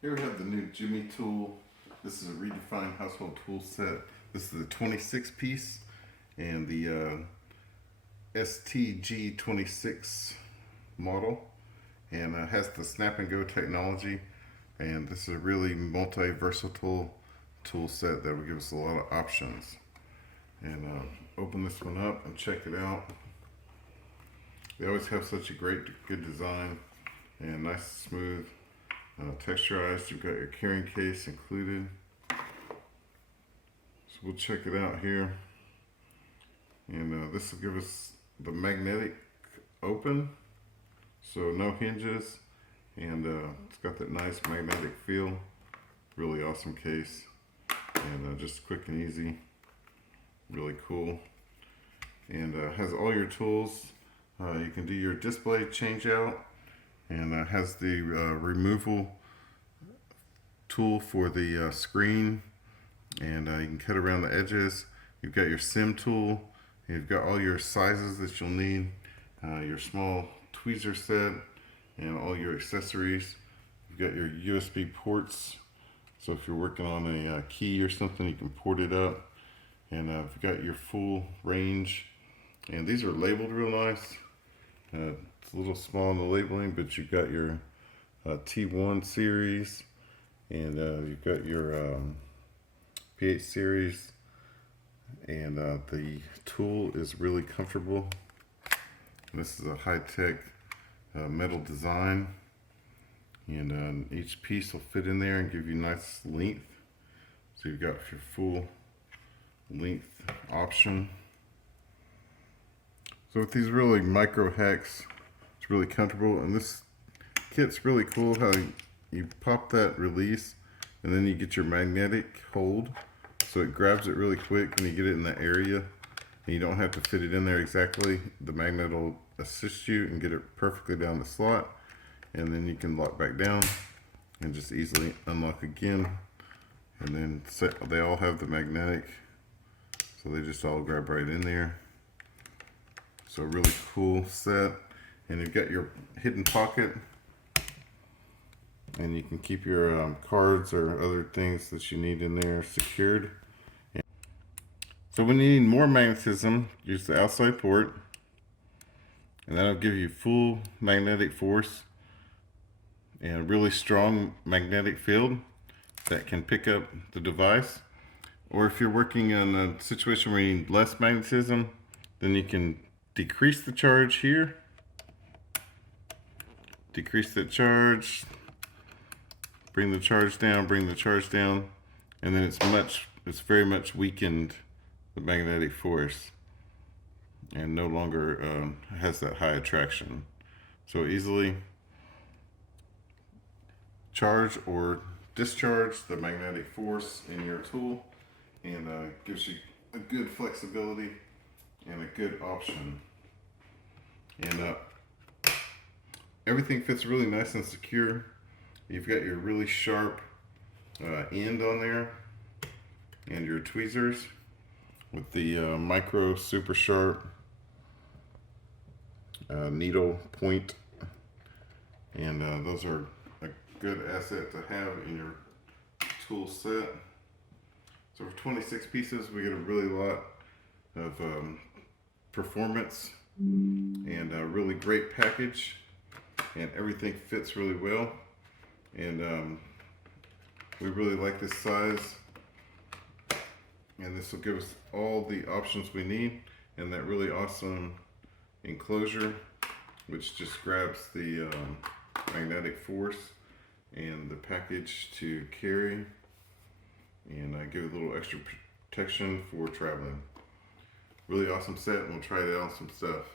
Here we have the new Jimmy tool. This is a redefined household tool set. This is the 26 piece and the STG26 model, and has the snap and go technology. And this is a really multi-versatile tool set that will give us a lot of options. And open this one up and check it out. They always have such a good design and nice, smooth, texturized. You've got your carrying case included. So we'll check it out here. And this will give us the magnetic open, so no hinges, and it's got that nice magnetic feel. Really awesome case, and just quick and easy. Really cool. And has all your tools. You can do your display change out, and has the removal tool for the screen, and you can cut around the edges. You've got your sim tool. You've got all your sizes that you'll need, your small tweezer set, and all your accessories. You've got your USB ports, so if you're working on a key or something, you can port it up. And you've got your full range, and these are labeled real nice. It's a little small in the labeling, but you've got your T1 series, and you've got your P8 series, and the tool is really comfortable. And this is a high-tech metal design, and each piece will fit in there and give you nice length. So you've got your full length option. So with these really micro hacks, it's really comfortable, and this kit's really cool how you pop that release and then you get your magnetic hold, so it grabs it really quick when you get it in the area, and you don't have to fit it in there exactly. The magnet will assist you and get it perfectly down the slot, and then you can lock back down and just easily unlock again. And then they all have the magnetic, so they just all grab right in there. So really cool set. And you've got your hidden pocket, and you can keep your cards or other things that you need in there secured. So when you need more magnetism, use the outside port, and that'll give you full magnetic force and a really strong magnetic field that can pick up the device. Or if you're working in a situation where you need less magnetism, then you can decrease the charge here, decrease the charge, bring the charge down, and then it's very much weakened the magnetic force and no longer has that high attraction. So easily charge or discharge the magnetic force in your tool, and gives you a good flexibility and a good option. And everything fits really nice and secure. You've got your really sharp end on there, and your tweezers with the micro super sharp needle point, and those are a good asset to have in your tool set. So for 26 pieces, we get a really lot of performance and a really great package, and everything fits really well. And we really like this size, and this will give us all the options we need, and that really awesome enclosure, which just grabs the magnetic force and the package to carry, and give it a little extra protection for traveling. Really awesome set, and we'll try it out on some stuff.